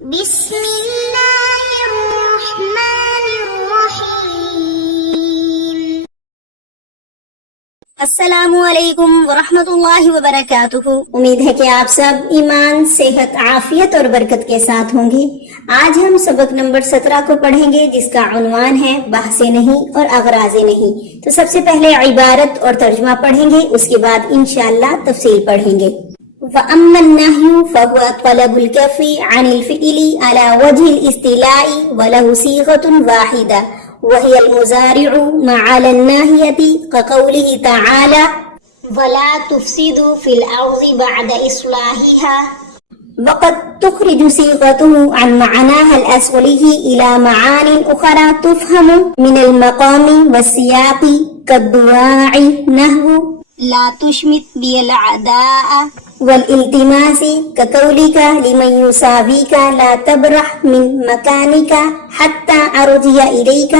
بسم اللہ الرحمن الرحیم۔ السلام علیکم ورحمۃ اللہ وبرکاتہ۔ امید ہے کہ آپ سب ایمان، صحت، عافیت اور برکت کے ساتھ ہوں گے۔ آج ہم سبق نمبر 17 کو پڑھیں گے، جس کا عنوان ہے بحث نہیں اور اغراض نہیں۔ تو سب سے پہلے عبارت اور ترجمہ پڑھیں گے، اس کے بعد انشاءاللہ تفصیل پڑھیں گے۔ وَأَمَّا النَّهْيُ فَهُوَ طَلَبُ الْكَفِّ عَنِ الْفِعْلِ عَلَى وَجْهِ الْإِسْتِلَاءِ وَلَهُ صِيغَةٌ وَاحِدَةٌ وَهِيَ الْمُضَارِعُ مَعَ النَّاهِيَةِ كَقَوْلِهِ تَعَالَى وَلَا تُفْسِدُوا فِي الْأَرْضِ بَعْدَ إِصْلَاحِهَا، وقد تخرج صيغته عن معناها الأصلي إلى معان أخرى تفهم من المقام والسياق كالدعاء نحو لا تشمت بي الأعداء، والالتماس كقولك لمن يساويك لا تبرح من مكانك حتى أرجع إليك،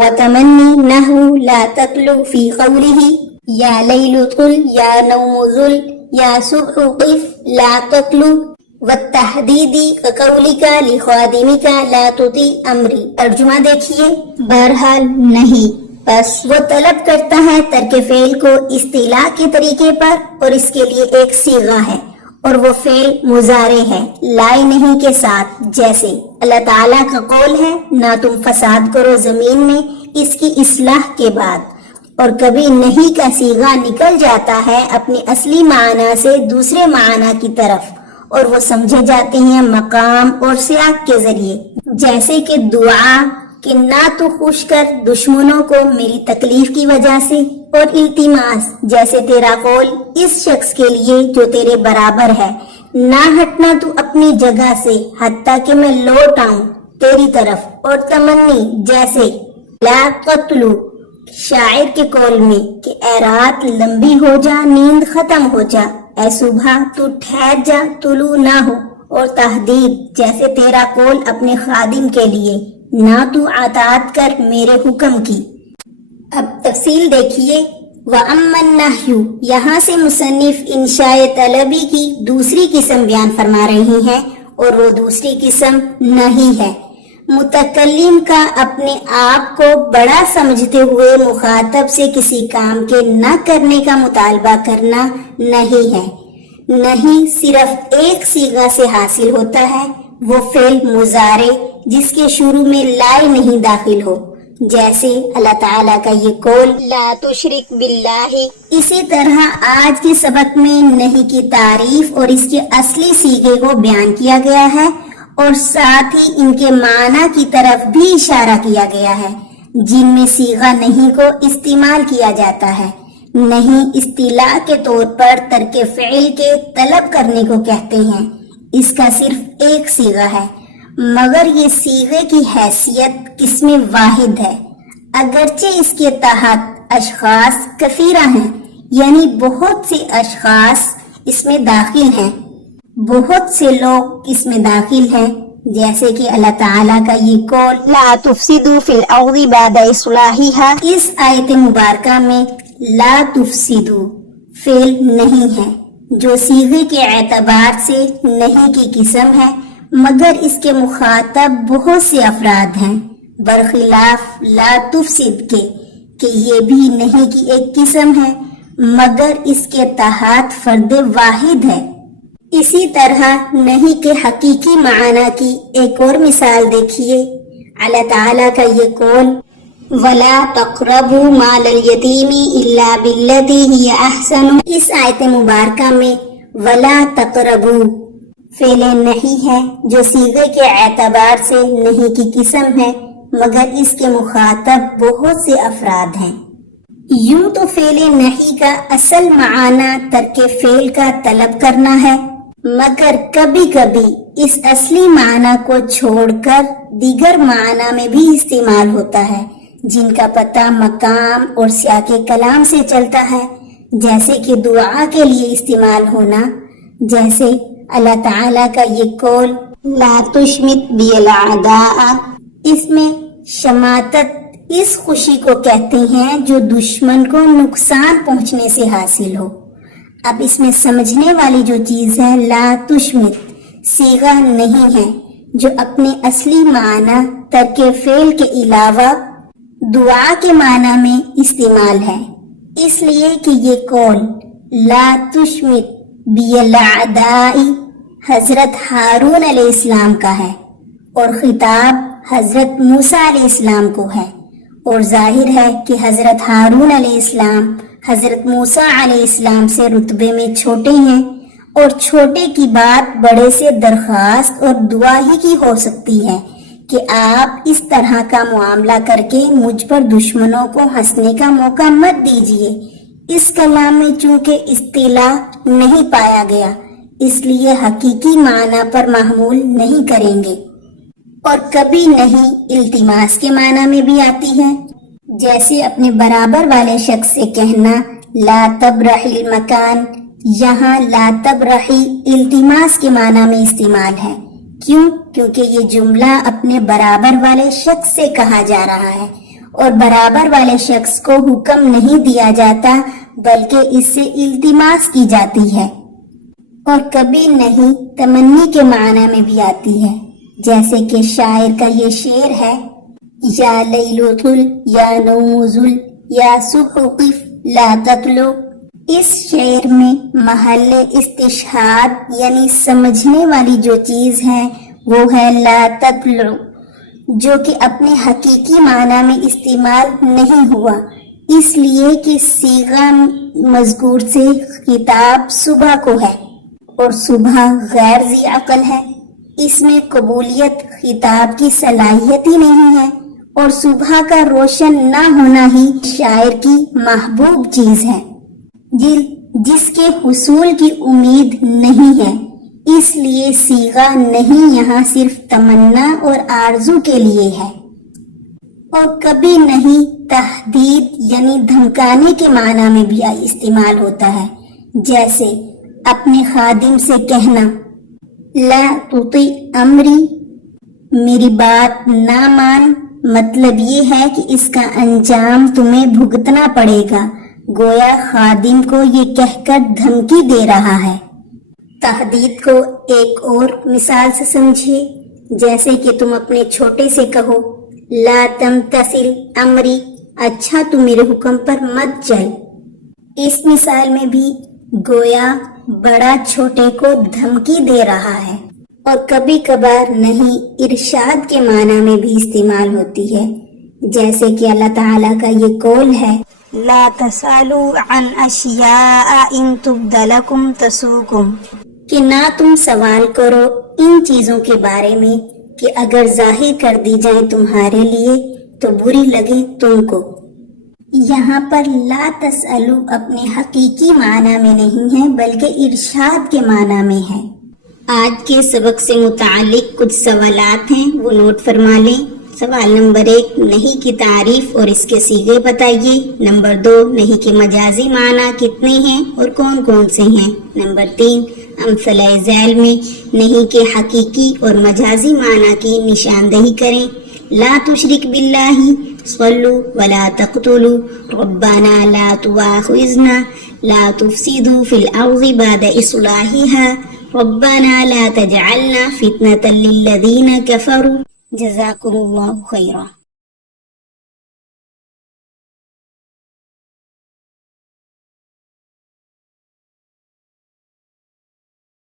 وتمني نحو لا تقل في قوله يا ليل طل يا نوم ذل يا صبح قف لا تقل، والتحدید كقولك لخادمك لا تطع امری۔ ترجمہ دیکھیے، بہرحال نہیں، بس وہ طلب کرتا ہے ترک فعل کو اصطلاح کے طریقے پر، اور اس کے لیے ایک صیغہ ہے، اور وہ فعل مضارع ہے لائے نہیں کے ساتھ، جیسے اللہ تعالیٰ کا قول ہے نہ تم فساد کرو زمین میں اس کی اصلاح کے بعد، اور کبھی نہیں کا صیغہ نکل جاتا ہے اپنے اصلی معنی سے دوسرے معنی کی طرف، اور وہ سمجھے جاتے ہیں مقام اور سیاق کے ذریعے، جیسے کہ دعا کہ نہ تو خوش کر دشمنوں کو میری تکلیف کی وجہ سے، اور التماس جیسے تیرا قول اس شخص کے لیے جو تیرے برابر ہے، نہ ہٹنا تو اپنی جگہ سے حتیٰ کہ میں لوٹ آؤں تیری طرف، اور تمنی جیسے لا قتلو شاعر کے قول میں کہ اے رات لمبی ہو جا نیند ختم ہو جا، اے صبح تو ٹھہر جا طلوع نہ ہو، اور تحدید جیسے تیرا قول اپنے خادم کے لیے نہ تو اطاعت کر میرے حکم کی۔ اب تفصیل دیکھیے۔ وَأَمَّا النَّهْيُ، یہاں سے مصنف انشاء طلبی کی دوسری قسم بیان فرما رہی ہیں، اور وہ دوسری قسم نہیں ہے۔ متکلم کا اپنے آپ کو بڑا سمجھتے ہوئے مخاطب سے کسی کام کے نہ کرنے کا مطالبہ کرنا نہیں ہے۔ نہیں صرف ایک صیغہ سے حاصل ہوتا ہے، وہ فعل مضارع جس کے شروع میں لائے نہیں داخل ہو، جیسے اللہ تعالیٰ کا یہ قول لا تشرک باللہ۔ اسی طرح آج کے سبق میں نہیں کی تعریف اور اس کے اصلی صیغے کو بیان کیا گیا ہے، اور ساتھ ہی ان کے معنی کی طرف بھی اشارہ کیا گیا ہے، جن میں صیغہ نہیں کو استعمال کیا جاتا ہے۔ نہیں اصطلاح کے طور پر ترک فعل کے طلب کرنے کو کہتے ہیں، اس کا صرف ایک صیغہ ہے، مگر یہ صیغے کی حیثیت قسم واحد ہے، اگرچہ اس کے تحت اشخاص کثیرہ ہیں، یعنی بہت سے اشخاص اس میں داخل ہیں، بہت سے لوگ اس میں داخل ہیں، جیسے کہ اللہ تعالیٰ کا یہ قول لا تفسدوا فی الارض بعد اصلاحها۔ اس آیت مبارکہ میں لا تفسدوا فعل نہیں ہے، جو صیغے کے اعتبار سے نہیں کی قسم ہے، مگر اس کے مخاطب بہت سے افراد ہیں، برخلاف لا تفسد کے کہ یہ بھی نہیں کی ایک قسم ہے، مگر اس کے تحت فرد واحد ہے۔ اسی طرح نہیں کے حقیقی معنی کی ایک اور مثال دیکھیے۔ اللہ تعالیٰ کا یہ قول وَلَا تَقْرَبُوا مَالَ الْيَتِيمِ إِلَّا بِالَّتِي هِيَ أَحْسَنُ، اس آیت مبارکہ میں وَلَا تَقْرَبُوا فعل نہیں ہے، جو صیغے کے اعتبار سے نہیں کی قسم ہے، مگر اس کے مخاطب بہت سے افراد ہیں۔ یوں تو فعل نہیں کا اصل معنی ترک فعل کا طلب کرنا ہے، مگر کبھی کبھی اس اصلی معنی کو چھوڑ کر دیگر معنی میں بھی استعمال ہوتا ہے، جن کا پتہ مقام اور سیاق کلام سے چلتا ہے، جیسے کہ دعا کے لیے استعمال ہونا، جیسے اللہ تعالیٰ کا یہ قول لا تشمت بی الاعداء۔ اس میں شماتت اس خوشی کو کہتے ہیں جو دشمن کو نقصان پہنچنے سے حاصل ہو۔ اب اس میں سمجھنے والی جو چیز ہے لا تشمت صیغہ نہیں ہے، جو اپنے اصلی معنی ترک فعل کے علاوہ دعا کے معنی میں استعمال ہے، اس لیے کہ یہ قول لا تشمت بی الاعداء حضرت ہارون علیہ السلام کا ہے اور خطاب حضرت موسیٰ علیہ السلام کو ہے، اور ظاہر ہے کہ حضرت ہارون علیہ السلام حضرت موسیٰ علیہ السلام سے رتبے میں چھوٹے ہیں، اور چھوٹے کی بات بڑے سے درخواست اور دعا ہی کی ہو سکتی ہے کہ آپ اس طرح کا معاملہ کر کے مجھ پر دشمنوں کو ہنسنے کا موقع مت دیجیے۔ اس کلام میں چونکہ اصطلاح نہیں پایا گیا، اس لیے حقیقی معنی پر محمول نہیں کریں گے، اور کبھی نہیں التماس کے معنی میں بھی آتی ہے، جیسے اپنے برابر والے شخص سے کہنا لا تبرحی المکان، یہاں لا تبرحی التماس کے معنی میں استعمال ہے۔ کیوں؟ کیونکہ یہ جملہ اپنے برابر والے شخص سے کہا جا رہا ہے، اور برابر والے شخص کو حکم نہیں دیا جاتا بلکہ اس سے التماس کی جاتی ہے۔ اور کبھی نہیں تمنی کے معنی میں بھی آتی ہے، جیسے کہ شاعر کا یہ شعر ہے یا لیل طل یا نوم ذل یا صبح قف لا تطلو۔ اس شعر میں محل استشہاد یعنی سمجھنے والی جو چیز ہے وہ ہے لا تطلع، جو کہ اپنے حقیقی معنی میں استعمال نہیں ہوا، اس لیے کہ صیغہ مذکور سے خطاب صبح کو ہے، اور صبح غیر ذی عقل ہے، اس میں قبولیت خطاب کی صلاحیت ہی نہیں ہے، اور صبح کا روشن نہ ہونا ہی شاعر کی محبوب چیز ہے جس کے حصول کی امید نہیں ہے، اس لیے صیغہ نہیں یہاں صرف تمنا اور آرزو کے لیے ہے۔ اور کبھی نہیں تہدید یعنی دھمکانے کے معنی میں بھی استعمال ہوتا ہے، جیسے اپنے خادم سے کہنا لا تطع امری، میری بات نہ مان، مطلب یہ ہے کہ اس کا انجام تمہیں بھگتنا پڑے گا، گویا خادم کو یہ کہہ کر دھمکی دے رہا ہے۔ تہدید کو ایک اور مثال سے سمجھے، جیسے کہ تم اپنے چھوٹے سے کہو لا تمتثل امری، اچھا تو میرے حکم پر مت چل۔ اس مثال میں بھی گویا بڑا چھوٹے کو دھمکی دے رہا ہے۔ اور کبھی کبھار نہیں ارشاد کے معنی میں بھی استعمال ہوتی ہے، جیسے کہ اللہ تعالیٰ کا یہ قول ہے لا تسألوا عن اشیاء ان تبد لکم تسؤکم، کہ نہ تم سوال کرو ان چیزوں کے بارے میں کہ اگر ظاہر کر دی جائیں تمہارے لیے تو بری لگے تم کو۔ یہاں پر لا تسألو اپنے حقیقی معنی میں نہیں ہے بلکہ ارشاد کے معنی میں ہے۔ آج کے سبق سے متعلق کچھ سوالات ہیں، وہ نوٹ فرما لیں۔ سوال نمبر 1، نہیں کی تعریف اور اس کے صیغے بتائیے۔ نمبر 2، نہیں کے مجازی معنی کتنے ہیں اور کون کون سے ہیں۔ نمبر 3، امثلہ ذیل میں نہیں کے حقیقی اور مجازی معنی کی نشاندہی کریں۔ لا تشرک باللہ، صلوا ولا تقتلوا، ربنا لا تؤاخذنا، لا تفسدوا في الأرض بعد إصلاحها، ربنا لا تجعلنا فتنة للذين كفروا۔ جزاكم الله خيرا۔